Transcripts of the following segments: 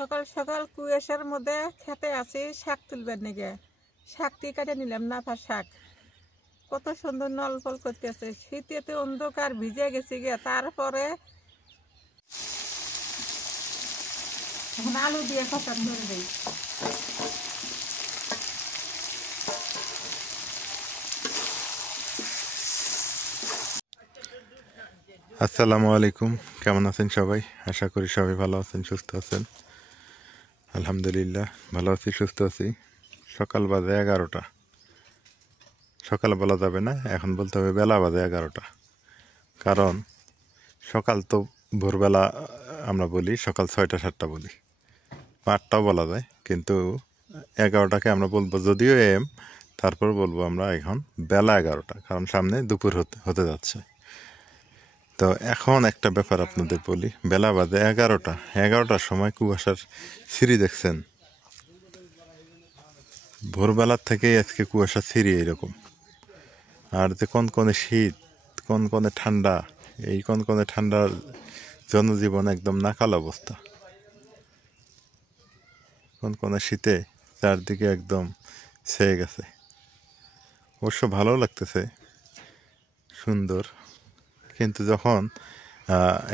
সকাল সকাল কুয়াশার মধ্যে খেতে আছি শাক তুলবার নিগে। শাকটি কাটে নিলাম, নাফা শাক। কত সুন্দর নলফল করতেছে, শীতেতে অন্ধকার ভিজে গেছে গে। তারপরে এখন আলু দিয়ে ফসল ধরে দিই। আসসালামু আলাইকুম, কেমন আছেন সবাই? আশা করি সবাই ভালো আছেন, সুস্থ আছেন। আলহামদুলিল্লাহ ভালো আছি, সুস্থ আছি। সকাল বাজে 11টা। সকাল বলা যাবে না, এখন বলতে হবে বেলা বাজে 11টা। কারণ সকাল তো ভোরবেলা আমরা বলি, সকাল 6টা 7টা বলি, 8টাও বলা যায়, কিন্তু 11টাকে আমরা বলবো যদিও এম, তারপর বলবো আমরা এখন বেলা 11টা, কারণ সামনে দুপুর হতে যাচ্ছে। তো এখন একটা ব্যাপার আপনাদের বলি, বেলা বাজে 11টা। 11টার সময় কুয়াশার সিঁড়ি দেখছেন? ভোরবেলার থেকেই আজকে কুয়াশা সিঁড়ি এইরকম। আর যে কনকনে শীত, কনকনে ঠান্ডা, এই কনকনে ঠান্ডার জনজীবন একদম নাকাল অবস্থা। কনকনে শীতে চারদিকে একদম ছেয়ে গেছে। অবশ্য ভালো লাগতেছে, সুন্দর, কিন্তু যখন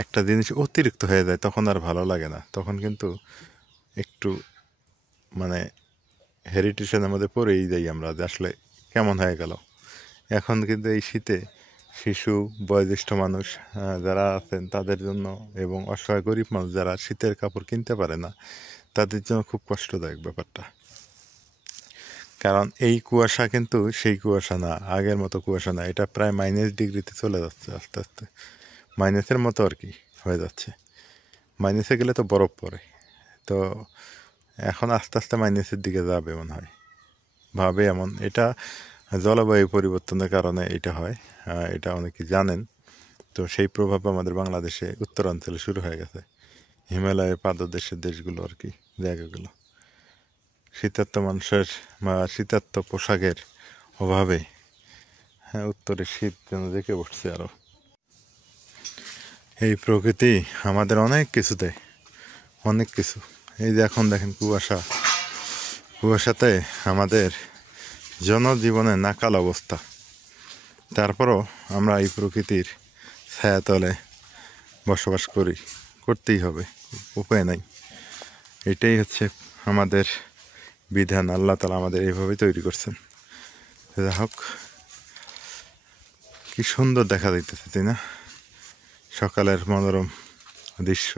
একটা জিনিস অতিরিক্ত হয়ে যায় তখন আর ভালো লাগে না। তখন কিন্তু একটু মানে হেরিটেশনের মধ্যে পড়েই যাই আমরা, যে আসলে কেমন হয়ে গেল। এখন কিন্তু এই শীতে শিশু, বয়োজ্যেষ্ঠ মানুষ যারা আছেন তাদের জন্য, এবং অসহায় গরিব মানুষ যারা শীতের কাপড় কিনতে পারে না, তাদের জন্য খুব কষ্টদায়ক ব্যাপারটা। কারণ এই কুয়াশা কিন্তু সেই কুয়াশা না, আগের মতো কুয়াশা না। এটা প্রায় -ডিগ্রিতে চলে যাচ্ছে আস্তে আস্তে, মাইনাসের মতো আর কি হয়ে যাচ্ছে। মাইনাসে গেলে তো বরফ পড়ে, তো এখন আস্তে আস্তে মাইনাসের দিকে যাবে মনে হয়, ভাবে এমন। এটা জলবায়ু পরিবর্তনের কারণে এটা হয়, এটা অনেকে জানেন। তো সেই প্রভাব আমাদের বাংলাদেশে উত্তরাঞ্চলে শুরু হয়ে গেছে, হিমালয়ের পাদদেশের দেশগুলো আর কি, জায়গাগুলো। শীতার্ত মানুষের বা শীতার্ত পোশাকের অভাবে উত্তরে শীত যেন জেঁকে বসছে আরো। এই প্রকৃতি আমাদের অনেক কিছু দেয়, অনেক কিছু। এই যে এখন দেখেন কুয়াশা, কুয়াশাতে আমাদের জনজীবনে নাকাল অবস্থা। তারপরও আমরা এই প্রকৃতির ছায়াতলে বসবাস করতেই হবে, উপায় নাই। এটাই হচ্ছে আমাদের বিধান, আল্লাহ তাআলা আমাদের এইভাবেই তৈরি করছেন। যা হোক, কি সুন্দর দেখা যাইতেছে, তাই না? সকালের মনোরম দৃশ্য।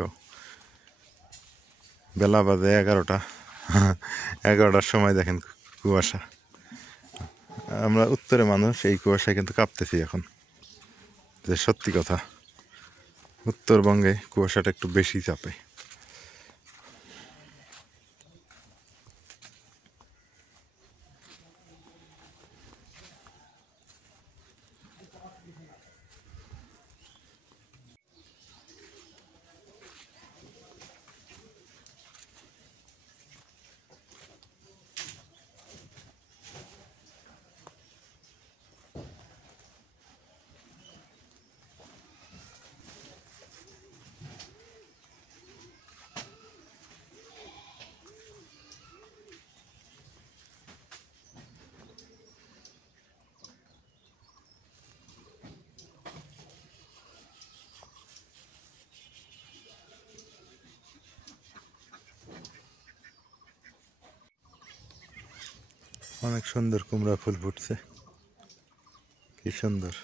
বেলা বাজে 11টা। 11টার সময় দেখেন কুয়াশা। আমরা উত্তরে মানুষ, এই কুয়াশায় কিন্তু কাঁপতেছি এখন। যে সত্যি কথা, উত্তরবঙ্গে কুয়াশাটা একটু বেশি চাপে। অনেক সুন্দর কুমড়া ফুল ফুটছে, কি সুন্দর।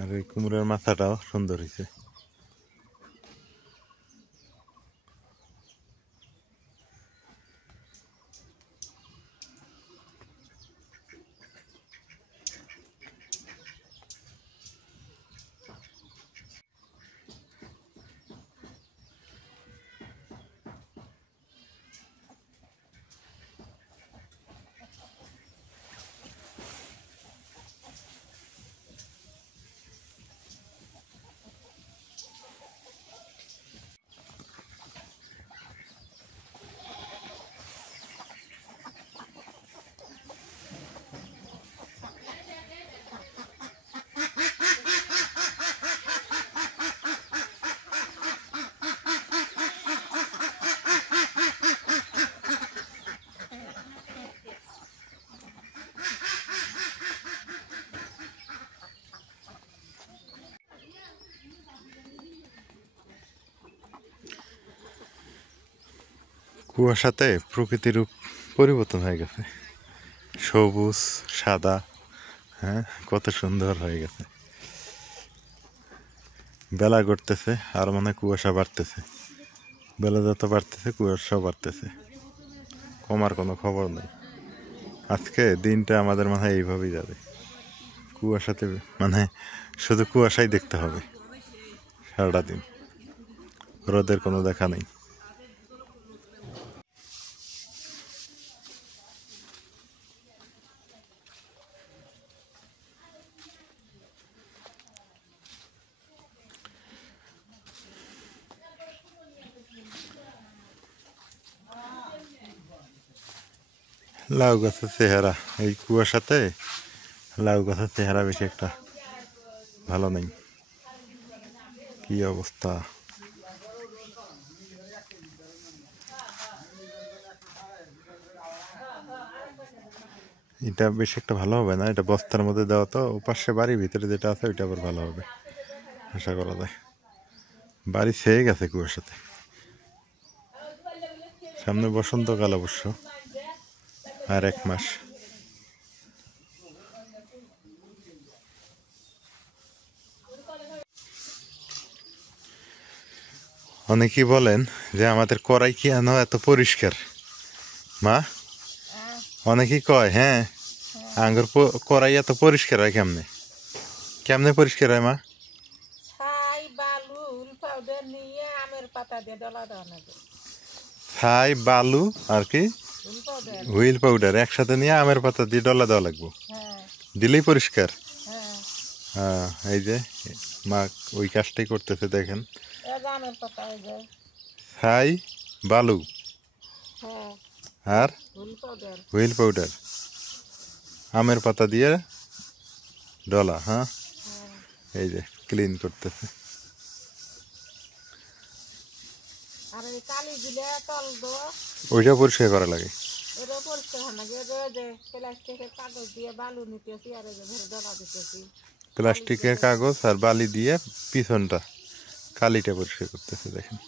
আর এই কুমড়ার মাথাটাও সুন্দর হয়েছে। কুয়াশাতে প্রকৃতির রূপ পরিবর্তন হয়ে গেছে, সবুজ সাদা, হ্যাঁ কত সুন্দর হয়ে গেছে। বেলা গড়তেছে আর মনে হয় কুয়াশা বাড়তেছে, বেলা যত বাড়তেছে কুয়াশাও বাড়তেছে, কমার কোনো খবর নেই। আজকে দিনটা আমাদের মনে হয় এইভাবেই যাবে, কুয়াশাতে মানে শুধু কুয়াশাই দেখতে হবে সারাটা দিন, রোদের কোনো দেখা নেই। লাউ গাছের চেহারা এই কুয়াশাতে, লাউ গাছের চেহারা বেশি একটা ভালো নেই, কি অবস্থা। এটা বেশি একটা ভালো হবে না, এটা বস্তার মধ্যে দেওয়া তো, ওপাশে বাড়ির ভিতরে যেটা আছে ওইটা আবার ভালো হবে আশা করা যায়। বাড়ি ছেয়ে গেছে কুয়াশাতে, সামনে বসন্তকাল অবশ্য আর 1 মাস। অনেকেই বলেন যে আমাদের কড়াই কি আনো এত পরিষ্কার মা, অনেকেই কয় হ্যাঁ আঙ্গুর কড়াই এত পরিষ্কার হয় কেমনে, কেমনে পরিষ্কার হয় মা? ছাই বালু উল পাউডার নিয়ে আমের পাতা দিয়ে ডলা দেওয়া লাগে। ছাই বালু আর কি উল পাউডার, হুইল পাউডার একসাথে নিয়ে আমের পাতা দিয়ে ডলা দেওয়া লাগবো, হ্যাঁ দিলেই পরিষ্কার। হ্যাঁ, হ্যাঁ এই যে মা ওই কাজটাই করতেছে দেখেন, এই যে আমের পাতা, এই যে ছাই বালু হ্যাঁ আর উল পাউডার, হুইল পাউডার আমের পাতা দিয়ে ডলা, হ্যাঁ হ্যাঁ। এই যে ক্লিন করতেছে। আর এই কালি দিলে তল দো, ওইটা পরিষ্কার করা লাগে, এটা পরিষ্কার হয় না, যে যে প্লাস্টিকের কাগজ দিয়ে বালু নিতেছি আর এই যে ধরে ডলা দিতেছি। প্লাস্টিকের কাগজ আর বালি দিয়ে পিছনটা কালিটা পরিষ্কার করতেছে দেখেন।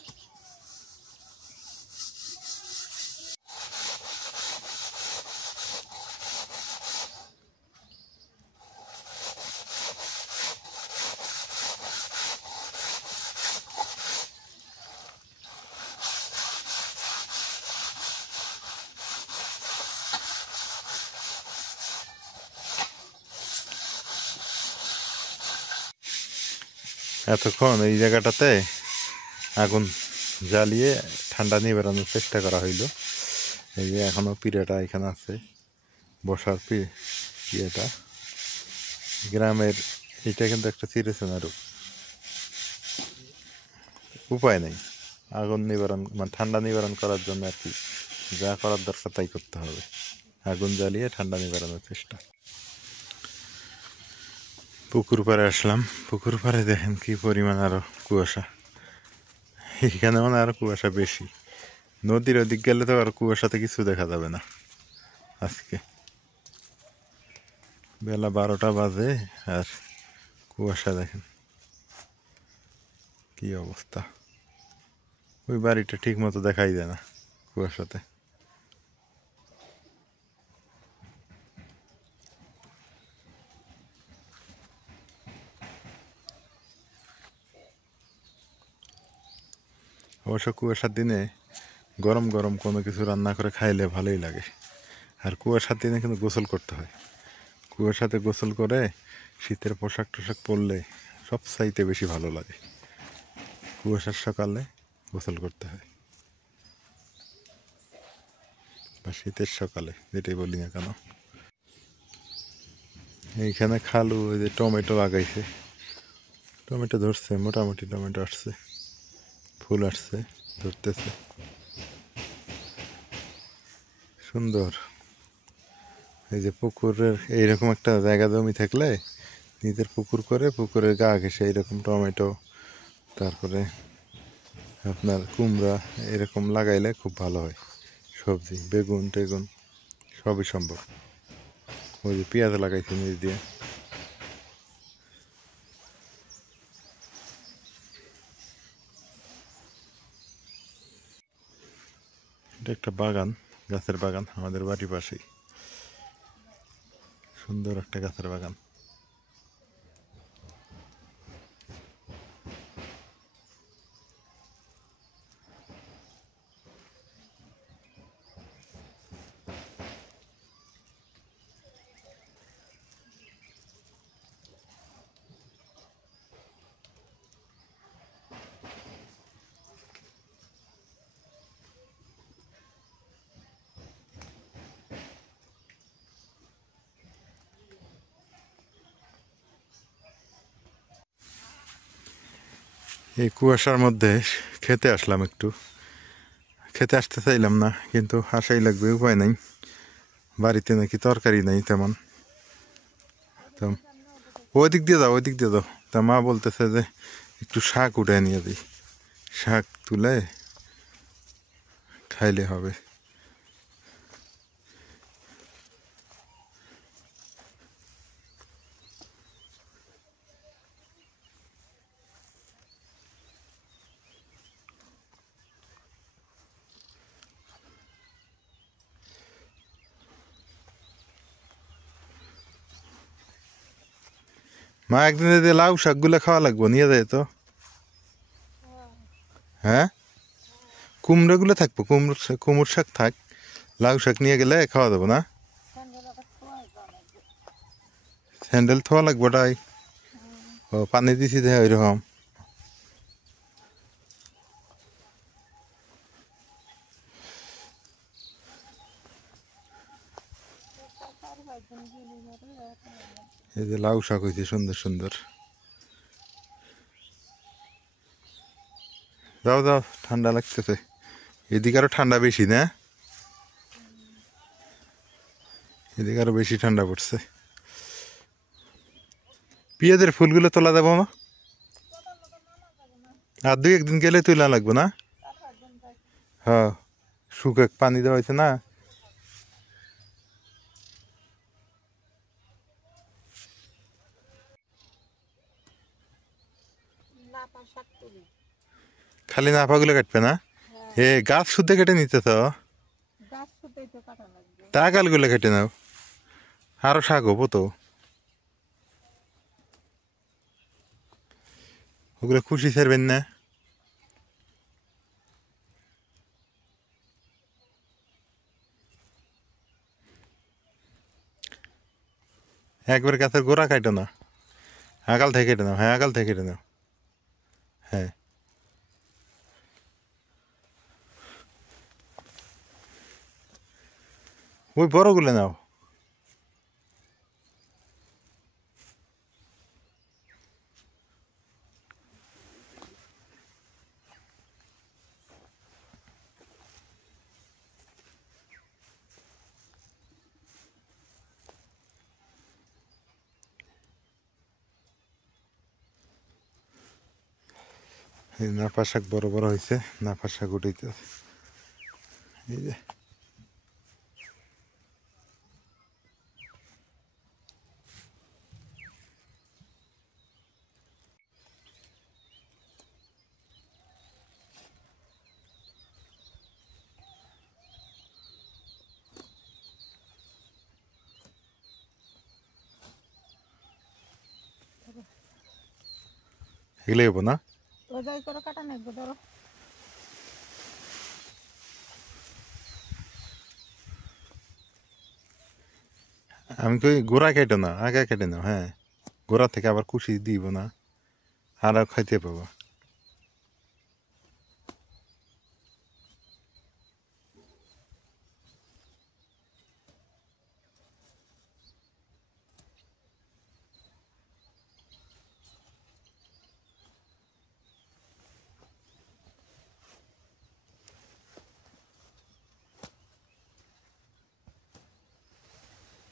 এতক্ষণ এই জায়গাটাতে আগুন জ্বালিয়ে ঠান্ডা নিয়ে বেড়ানোর চেষ্টা করা হইল, এই যে এখনো পিড়াটা এখানে আছে, বসার ইয়েটা গ্রামের, এটা কিন্তু একটা চিরচেনা রূপ, উপায় নেই, আগুন নিবারণ মানে ঠান্ডা নিবারণ করার জন্য আর কি যা করার দরকার তাই করতে হবে, আগুন জ্বালিয়ে ঠান্ডা নিবারণের চেষ্টা। পুকুর পাড়ে আসলাম, পুকুর পাড়ে দেখেন কি পরিমাণ আরো কুয়াশা, এখানে মানে আরো কুয়াশা বেশি, নদীর ওদিক গেলে তো আর কুয়াশাতে কিছু দেখা যাবে না। আজকে বেলা 12টা বাজে আর কুয়াশা দেখেন কি অবস্থা, ওই বাড়িটা ঠিক মতো দেখাই যায় না কুয়াশাতে। অবশ্য কুয়াশার দিনে গরম গরম কোনো কিছু রান্না করে খাইলে ভালোই লাগে, আর কুয়াশার দিনে কিন্তু গোসল করতে হয়, কুয়াশাতে গোসল করে শীতের পোশাক টোশাক পরলে সব চাইতে বেশি ভালো লাগে, কুয়াশার সকালে গোসল করতে হয় বা শীতের সকালে যেটাই বলি না কেন। এইখানে খালু ওই যে টমেটো লাগাইছে, টমেটো ধরছে, মোটামুটি টমেটো আসছে, ফুল আসছে, ধরতেছে, সুন্দর। এই যে পুকুরের এইরকম একটা জায়গা জমি থাকলে নিজের পুকুর করে পুকুরের গা ঘেঁষে এইরকম টমেটো, তারপরে আপনার কুমড়া এরকম লাগাইলে খুব ভালো হয়, সবজি বেগুন টেগুন সবই সম্ভব। ওই যে পেঁয়াজ লাগাইছে নিচ দিয়ে, এটা একটা বাগান, গাছের বাগান আমাদের বাড়ির পাশেই। সুন্দর একটা গাছের বাগান। এই কুয়াশার মধ্যে খেতে আসলাম একটু। খেতে আসতে চাইলাম না, কিন্তু আসাই লাগবে, উপায় নাই। বাড়িতে নাকি তরকারি নাই তেমন। তো ওই দিক দিয়ে দাও, ওই দিক দিয়ে দাও। তা মা বলতেছে যে একটু শাক উঠে নিয়ে দিই, শাক তুলে খাইলে হবে। মা একদিন যে লাউ শাকগুলো খাওয়া লাগবো, নিয়ে যায় তো। হ্যাঁ, কুমড়োগুলো থাকবো, কুমড়োর শাক থাক, লাউ শাক নিয়ে গেলে খাওয়া দেবো না। স্যান্ডেল থোয়া লাগবো তাই? ও পানি দিছি দেয় ওইরকম। এই যে লাউ শাক হয়েছে সুন্দর সুন্দর। যাও যাও, ঠান্ডা লাগতেছে। এদিকে আরো ঠান্ডা বেশি না? এদিকে আরো বেশি ঠান্ডা পড়ছে। পেঁয়াজের ফুলগুলো তোলা যাবো না? আর দুই একদিন গেলে তোলা লাগবে না? হ্যাঁ, শুকে পানি দেওয়া হয়েছে না। খালি নাফাগুলো কাটবে না? এ গাছ শুদ্ধে কেটে নিতে তো। টাকালগুলো কেটে নাও, আরো শাক হবো তো। ওগুলো খুশি ছাড়বেন না। একবার গাছের গোড়া কাটো না, আগাল থেকে কেটে নাও। হ্যাঁ, আগাল থেকে কেটে নাও। হ্যাঁ, ওই বড়গুলো নাও। এই নাপা শাক বড় বড় হয়েছে, নাপা শাক উঠাইতে। এই যে এগুলো হবো না। কাটা নেই ধরো। আমি কই গোড়া কেটে না, আগে কেটে নাও। হ্যাঁ, গোড়া থেকে আবার কুশি দিব না, আর খাইতে পাবো।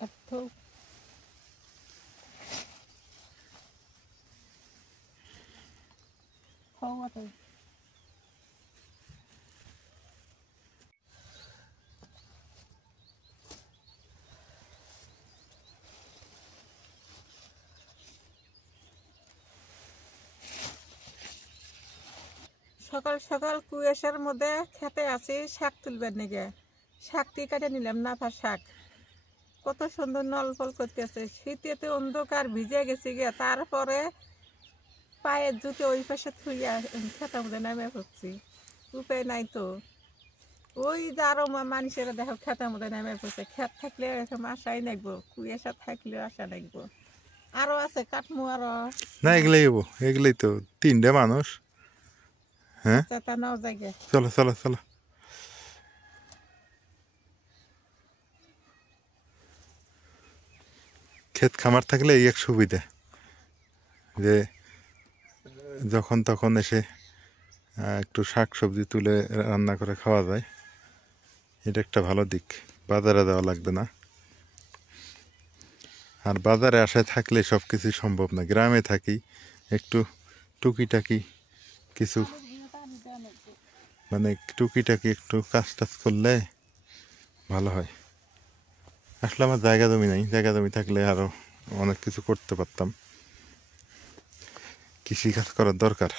একটু খাওয়াতে সকাল সকাল কুয়াশার মধ্যে খেতে আছি শাক তুলবার নিগে। শাকটি কাটে নিলাম নাফা শাক। কত সুন্দর নলফল করতেছে, শীতেতে অন্ধকার ভিজে গেছি গে। তারপরে পায়ের জুতো ওই পাশে থুইয়া খেতার মধ্যে নামে পড়ছি, উপায় নাই তো। ওই যে আরো মানুষেরা দেখো খেতার মধ্যে নেমে পড়ছে। খেত থাকলে এরকম আশাই নাকবো, কুয়াশা থাকলেও আশা নাকবো। আরো আছে কাটমু আরো। না এগুলাই হবো, এগুলাই তো তিনটে মানুষ। হ্যাঁ আচ্ছা তা নাও জায়গা। চলো চলো চলো। ক্ষেত খামার থাকলে এই এক সুবিধা যে যখন তখন এসে একটু শাক সবজি তুলে রান্না করে খাওয়া যায়। এটা একটা ভালো দিক, বাজারে দেওয়া লাগবে না। আর বাজারে আসায় থাকলে সব কিছু সম্ভব না। গ্রামে থাকি একটু টুকিটাকি কিছু, মানে টুকিটাকি একটু কাজ টাজ করলে ভালো হয়। আসলে আমার জায়গা জমি নাই, জায়গা জমি থাকলে আরও অনেক কিছু করতে পারতাম। কৃষিকাজ করার দরকার,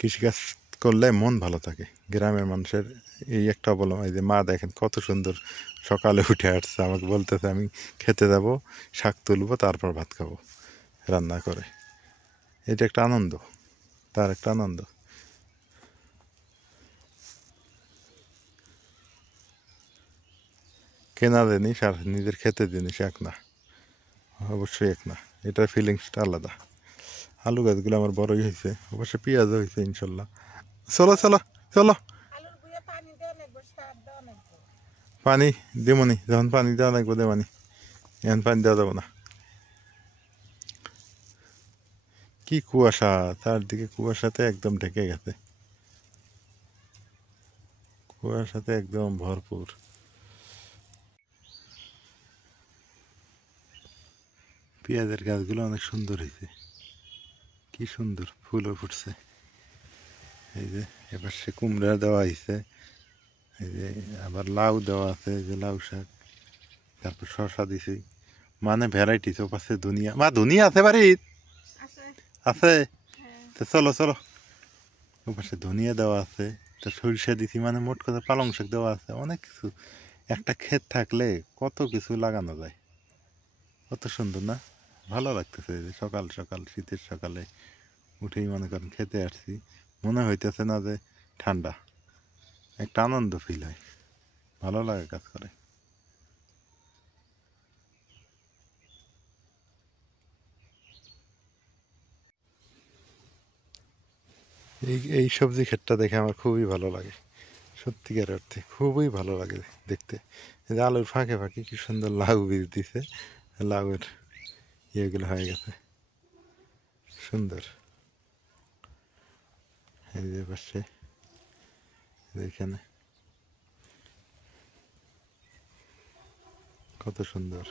কৃষিকাজ করলে মন ভালো থাকে গ্রামের মানুষের। এই একটা অবলম্বন, এই যে মা দেখেন কত সুন্দর সকালে উঠে আসছে, আমাকে বলতেছে আমি খেতে যাব, শাক তুলবো, তারপর ভাত খাবো রান্না করে। এটা একটা আনন্দ, তার একটা আনন্দ। কেনা জিনিস আর নিজের খেতে জিনিস এক না, অবশ্যই এক না। এটার ফিলিংসটা আলাদা। আলু গাছগুলো আমার বড়ই হয়েছে, অবশ্যই পেঁয়াজও হয়েছে ইনশাল্লাহ। চলো চলো চলো। আলুর বুয়ে পানি দেওয়া নাকবো, সার দেওয়া নাকবো। পানি দেবনি, যখন পানি দেওয়া লাগবে দেবানি, এখন পানি দেওয়া যাবো না। কি কুয়াশা, চারদিকে কুয়াশাতে একদম ঢেকে গেছে, কুয়াশাতে একদম ভরপুর। পেঁয়াজের গাছগুলো অনেক সুন্দর হয়েছে, কি সুন্দর ফুলও ফুটছে। এই যে এবার সে কুমড়া দেওয়া হয়েছে, এই যে আবার লাউ দেওয়া আছে, এই যে লাউ শাক, তারপর শশা দিছি, মানে ভ্যারাইটিস। ও পাশে ধনিয়া, মা ধনিয়া আছে বাড়ির? আছে। আছে, হ্যাঁ। তো চলো চলো। ও পাশে ধনিয়া দেওয়া আছে, তা সরিষা দিছি, মানে মোট কথা পালং শাক দেওয়া আছে, অনেক কিছু। একটা ক্ষেত থাকলে কত কিছু লাগানো যায়, কত সুন্দর না? ভালো লাগতেছে। এই যে সকাল সকাল শীতের সকালে উঠেই মনে করেন খেতে আসছি, মনে হইতেছে না যে ঠান্ডা, একটা আনন্দ ফিল হয়, ভালো লাগে কাজ করে। এই সবজি ক্ষেতটা দেখে আমার খুবই ভালো লাগে, সত্যিকার অর্থে খুবই ভালো লাগে দেখতে। এই যে আলুর ফাঁকে ফাঁকে কি সুন্দর লাউ বীজ দিছে, লাউয়ের ইয়েগুলো হয়ে গেছে সুন্দর। এই যে পাশে এখানে কত সুন্দর।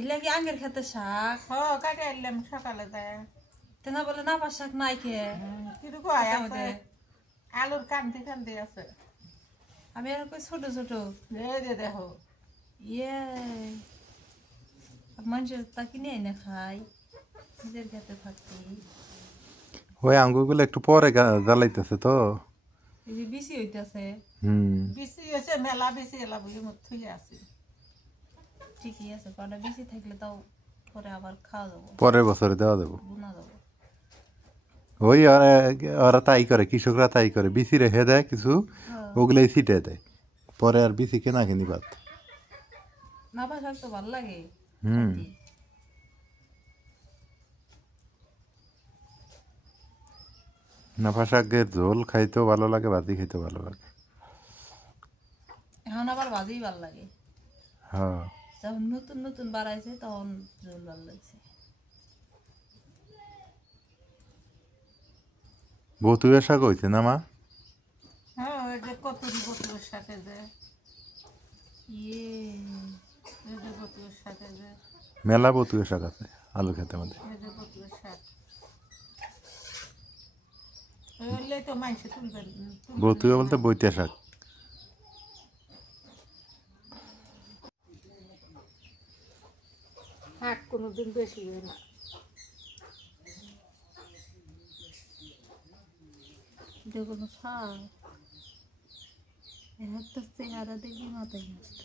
এলে কি আঙ্গের খেতে শাক হ কাটে আনলাম সকালে যায়। তেনা বলে না পার শাক নাই খেয়ে কিরকম আয় আছে, আলুর কান্দি কান্দি আছে। আমি আর কই ছোট ছোট এই যে দেখো। ইয়ে মানুষের তা কিনে এনে খাই, নিজের খেতে থাকি। ওই আঙ্গুরগুলো একটু পরে জ্বালাইতেছে তো। এই যে বিসি হইতেছে, বিসি হয়েছে, মেলা বিসি এলা বুঝি মত থুয়ে আছে। ঠিকই আছে, কটা বিসি থাকলে তাও পরে আবার খাওয়া যাবো, পরের বছরে দেওয়া যাবো। গুনা যাবো। ওই ওরা তাই করে, কৃষকরা তাই করে, বিচি রেখে দেয় কিছু, ওগুলোই ছিটে দেয়, পরে আর বিচি কেনা কিনি বাদ। না পার শাক তো ভালো লাগে। হুম। খাইতে। নাফা শাকের ঝোল খাইতেও ভালো লাগে, ভাজি খাইতেও ভালো লাগে। এখন আবার ভাজিই ভালো লাগে, হ্যাঁ। যখন নতুন নতুন বাড়াইছে তখন ঝোল ভালো লাগছে। বতুয়া শাক হয়েছে না মা? হ্যাঁ ওই যে কতুরি বতুর সাথে যে, ইয়ে এই যে বতুর সাথে যে, মেলা বতুয়া শাক আছে আলু খেতে মধ্যে। এই যে বতুর শাক। বললে তো মাইসে তুলবেন বৌতুকে বলতে বৈতিয়া শাক। শাক কোনোদিন বেশি হয় না। এটা কোনো শাক, এর তো চেহারা দেখবি মাথায় নষ্ট।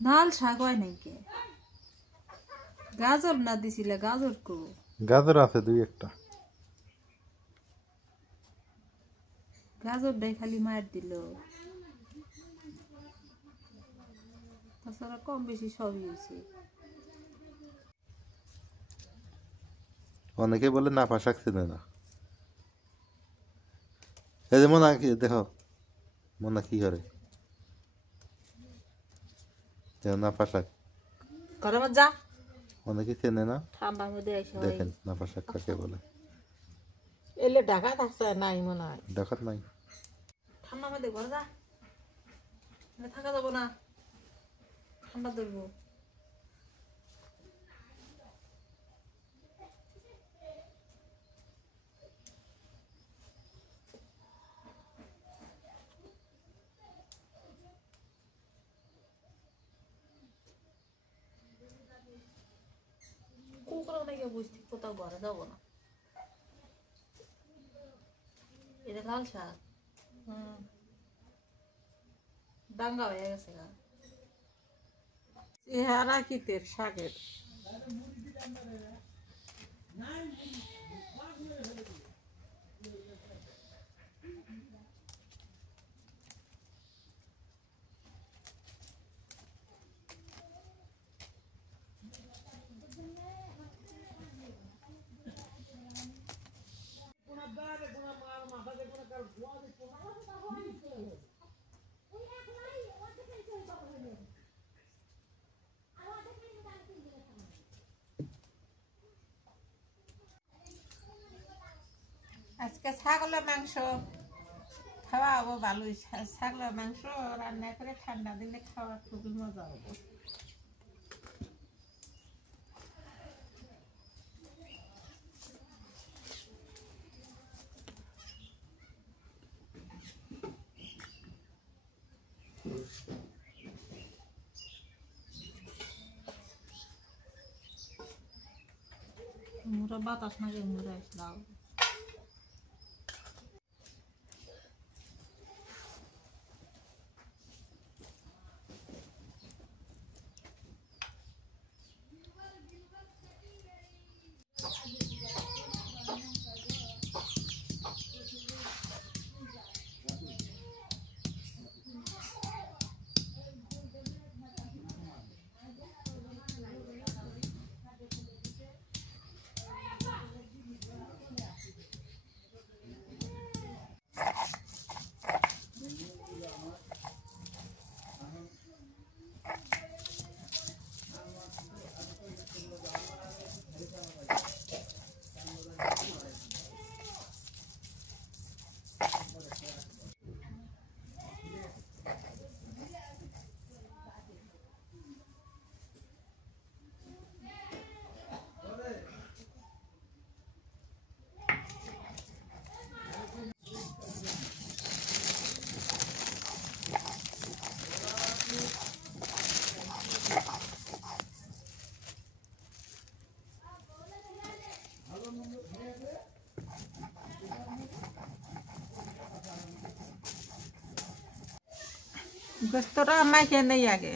নাল শাক হয় নাকি? গাজর না দিছিলে, গাজর কো? গাজর আছে দুই একটা। গাজরটাই খালি মার দিল, তাছাড়া কম বেশি সবই হয়েছে। অনেকে বলে নাপা শাক চেনে না। এই যে মনে দেখো, মনে কি করে নাপা শাক ঘরে যা, অনেকে চেনে না। ঠান্ডার মধ্যে এসে দেখেন নাপা শাক কাকে বলে। এলে ঢাকা থাকছে নাই মনে হয়। দেখাত নাই। ঠান্ডার মধ্যে ঘরে যা, থাকা যাবো না, ঠান্ডা ধরবো। কুকুর নাকি বুঝতে কোথাও ঘরে যাবো না। এটা লাল শাক দাঙ্গা হয়ে গেছে গা। চেহারা কিতের শাকের। আজকে ছাগলের মাংস খাওয়াবো ভালোই। ছাগলের মাংস রান্না করে ঠান্ডা দিলে খাওয়া খুবই মজা হবে। মুরা বাতাস না গিয়ে মুরা আসলাম। গোস্তটা মাইকে নেই আগে।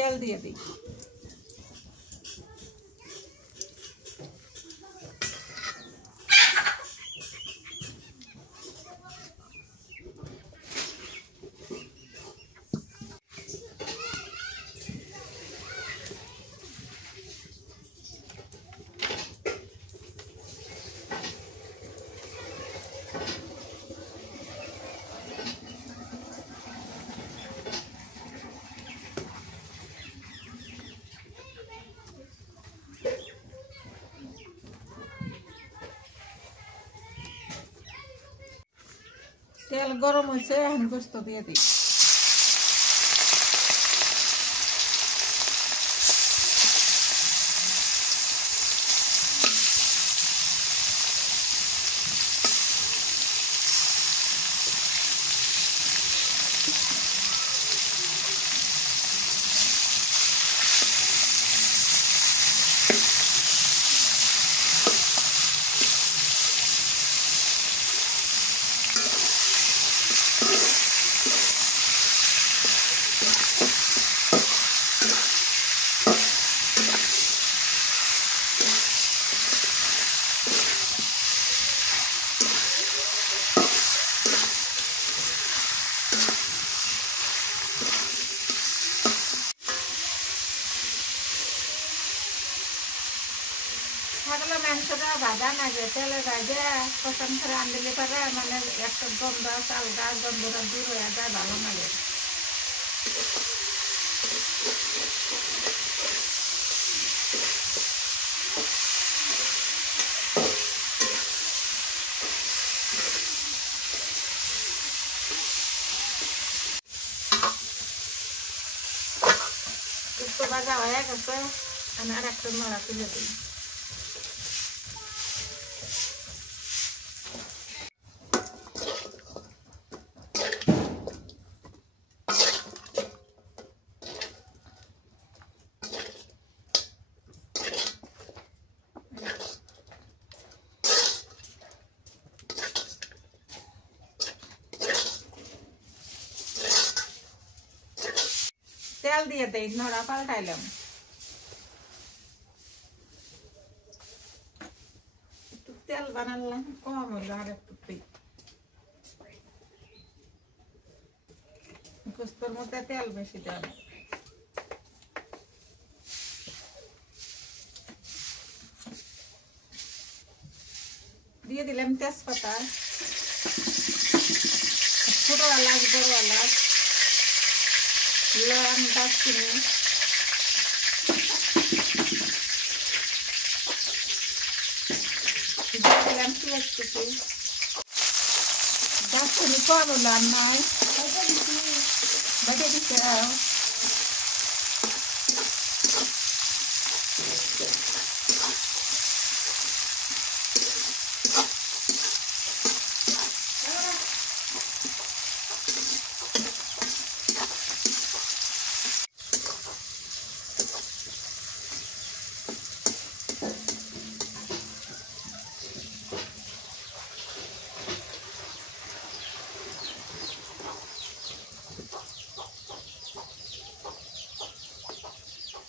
তেল দিয়ে দিই। তেল গরম হয়েছে, এখন গোস্ত দিয়ে দিই। ছাগলের মাংসটা ভাজা না যে তেলে ভাজে কষান করে আনলে পারে মানে একটা গন্ধ চাল গাছ গন্ধটা দূর হয়ে যায়, ভালো লাগে। একটু ভাজা হয়ে গেছে, আমি আর একটু নড়া তুলে দিই। তেল দিয়ে দেই, নড়া পাল্টাইলাম। একটু তেল বানালাম, কম হলো, আর একটু দিই। গোস্তর মধ্যে তেল বেশি দেয়। দিয়ে দিলাম তেজপাতা, ছোট এলাচ, বড় এলাচ, লং, দারচিনি, দিয়ে দিলাম পেঁয়াজ কুচি। দারচিনি কম হলো আর নয়, বেটে দিতে হয়।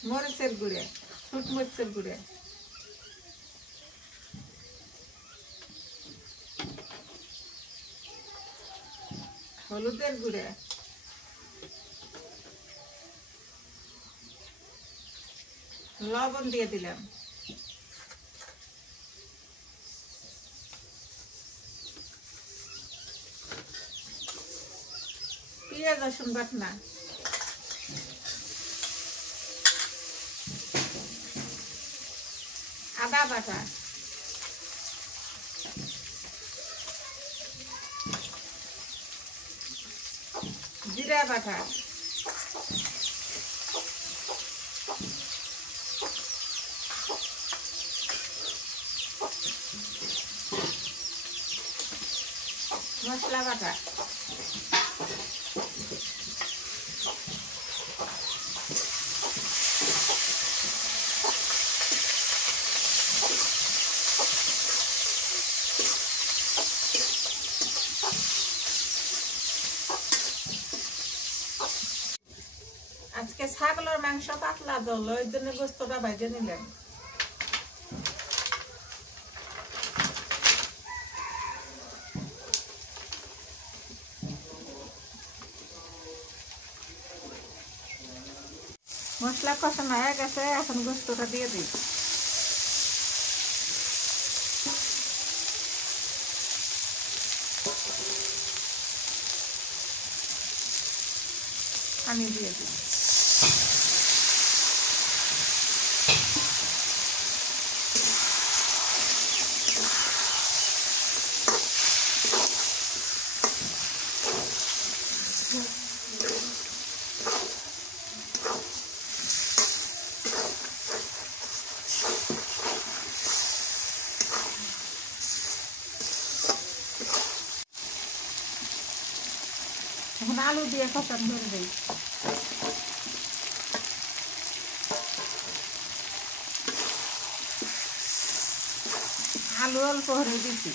মরিচের গুঁড়ে, শুট মরিচের গুঁড়ে, হলুদের গুঁড়ে, লবণ দিয়ে দিলাম, পেঁয়াজ রসুন বাটনা, আদা বাটা, জিরা বাটা, মশলা বাটা, আজকে ছাগলের মাংস পাতলা জল, ওই জন্য গোস্তটা ভেজে নিলাম। মশলা কষানো হয়ে গেছে, এখন গোস্তটা দিয়ে দিই। পানি দিয়ে দিই। এখন আলু দিয়ে কষান করে দিই। আলু অল্প করে দিচ্ছি।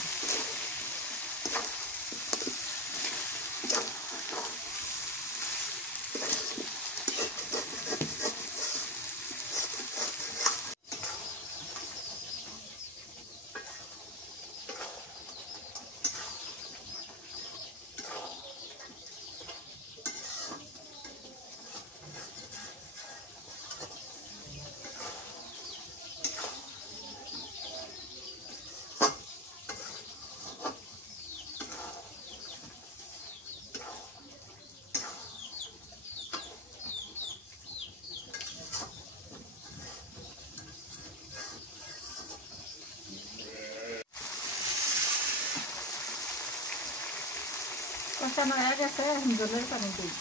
কষানো হয়ে গেছে, এখন জলের পানি দিই।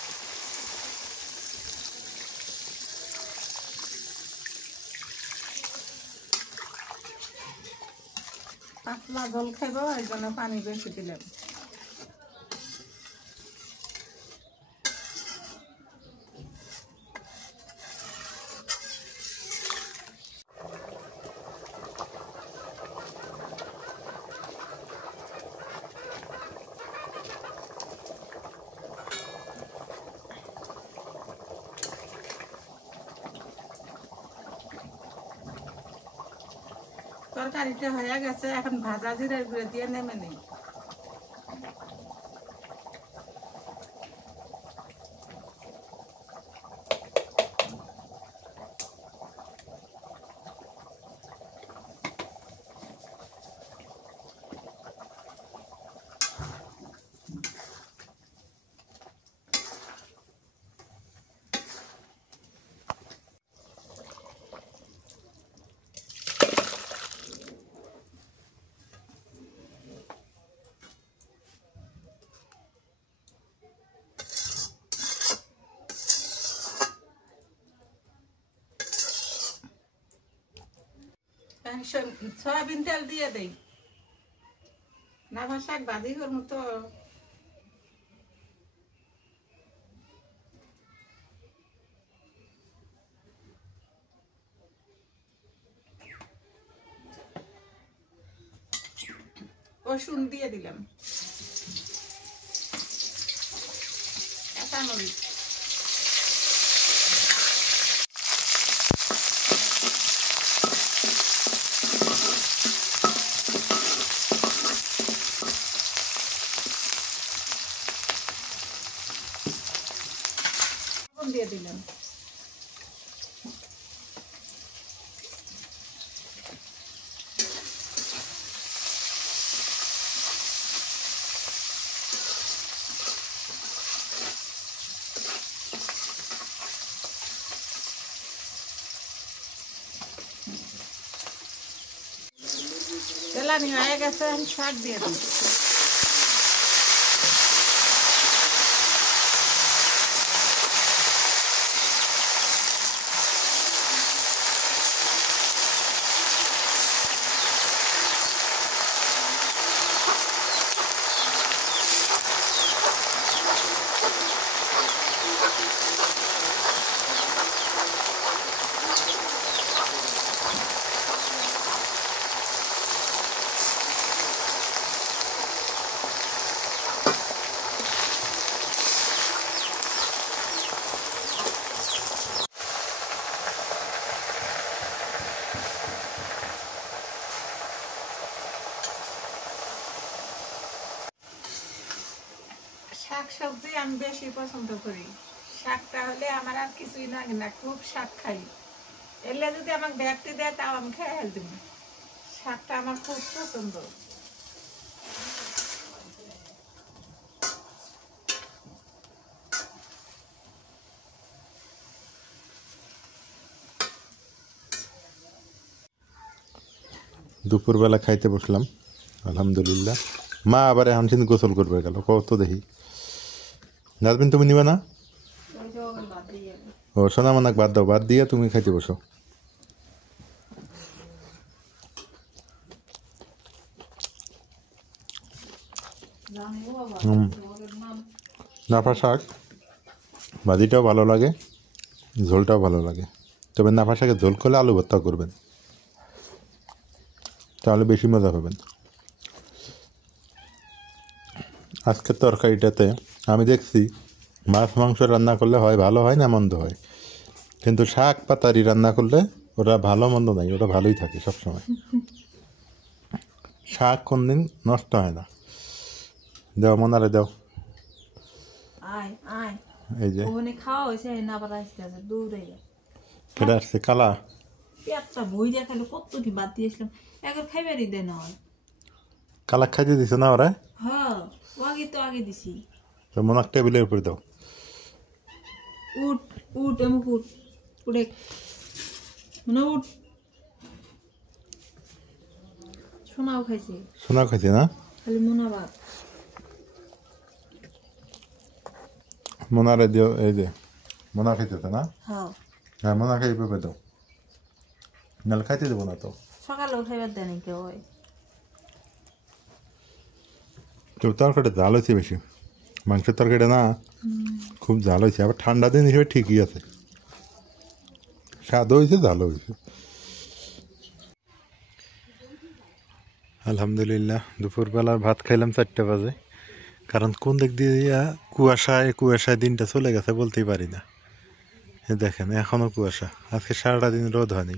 পাতলা জল খাইব, এই জন্য পানি বেশি দিলাম। তরকারিটা হয়ে গেছে, এখন ভাজা জিরার গুঁড়ো দিয়ে নেমে নিই। সয়াবিন তেল দিয়ে দেই, না শাক ভাজি করবো তো। রসুন দিয়ে দিলাম, কাঁচামরিচ, দিয়ে দিলাম। তেলানি হয়ে গেছে, শাক দিয়ে দিই। শাক সবজি আমি বেশি পছন্দ করি। শাকটা হলে আমার আর কিছুই লাগে না, খুব শাক খাই। এলে যদি আমাকে ব্যাগটি দেয় তাও আমি খেয়ে দিব। শাকটা আমার খুব পছন্দ। দুপুরবেলা খাইতে বসলাম আলহামদুলিল্লাহ। মা আবার এখন কিন্তু গোসল করবে গেল, কত দেখি। নাজবিন তুমি নিবে না? ও সোনামনাক বাদ দাও, বাদ দিয়ে তুমি খাইতে বসো। নাফা শাক ভাজিটাও ভালো লাগে, ঝোলটাও ভালো লাগে। তবে নাফা শাকের ঝোল করলে আলু ভর্তা করবেন, তাহলে বেশি মজা পাবেন। আজকের তরকারিটাতে আমি দেখছি মাছ মাংস রান্না করলে হয় ভালো হয় না মন্দ হয়, কিন্তু শাক পাতারি রান্না করলে ওটা ভালো মন্দ নাই, ওটা ভালোই থাকে সবসময়। শাক কোনদিন নষ্ট হয় না। দাও মনারে দাও। আয় আয় এই যে ওখানে খাওয়া হয়েছে না, আবার আসতে আছে দৌড়ে কেটে আসছে কালা। পেটটা বই দেখালো কত কি বাদ দিয়েছিলাম, একবার খাইবারই দেয় না। কালা খাইতে দিছো না ওরা? হ্যাঁ আগে তো আগে দিছি। তো মনাক টেবিলের উপরে দাও। উঠ উঠ এমুক উঠ উঠে মানে উঠ। সোনাও খাইছে, সোনা খাইছে না? খালি মোনা বাদ। মনারে দিও। এই যে মনা খাইতেছে না? হ্যাঁ হ্যাঁ মনা খাই পেপে দাও, নাহলে খাইতে দেবো না তো। সকালেও খাইবার দেয় নাকি ওই। তো তরকারিটা ঝাল হয়েছে বেশি, মাংসের তরকারিটা না খুব ঝাল হয়েছে। আবার ঠান্ডা দিন হিসেবে ঠিকই আছে, স্বাদ হয়েছে ঝাল হয়েছে। আলহামদুলিল্লাহ দুপুরবেলার ভাত খাইলাম 4টা বাজে। কারণ কোন দিক দিয়ে কুয়াশায় দিনটা চলে গেছে বলতেই পারি না। এ দেখেন এখনও কুয়াশা, আজকে সারাটা দিন রোদ হয়নি,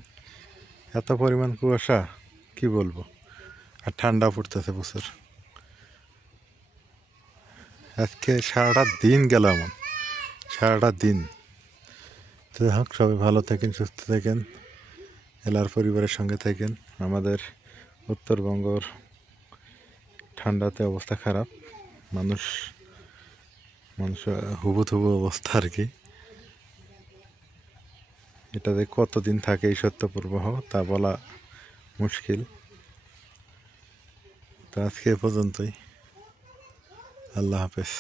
এত পরিমাণ কুয়াশা কি বলবো। আর ঠান্ডা পড়তেছে প্রচুর। আজকে সারাটা দিন গেল এমন, সারাটা দিন। তো হোক, সবাই ভালো থাকেন, সুস্থ থাকেন, এলার পরিবারের সঙ্গে থাকেন। আমাদের উত্তরবঙ্গর ঠান্ডাতে অবস্থা খারাপ, মানুষ হুবুথুবু অবস্থা আর কি। এটাতে কতদিন থাকে এই শৈত্যপ্রবাহ তা বলা মুশকিল। তো আজকে এ পর্যন্তই। আল্লাহ হাফেজ।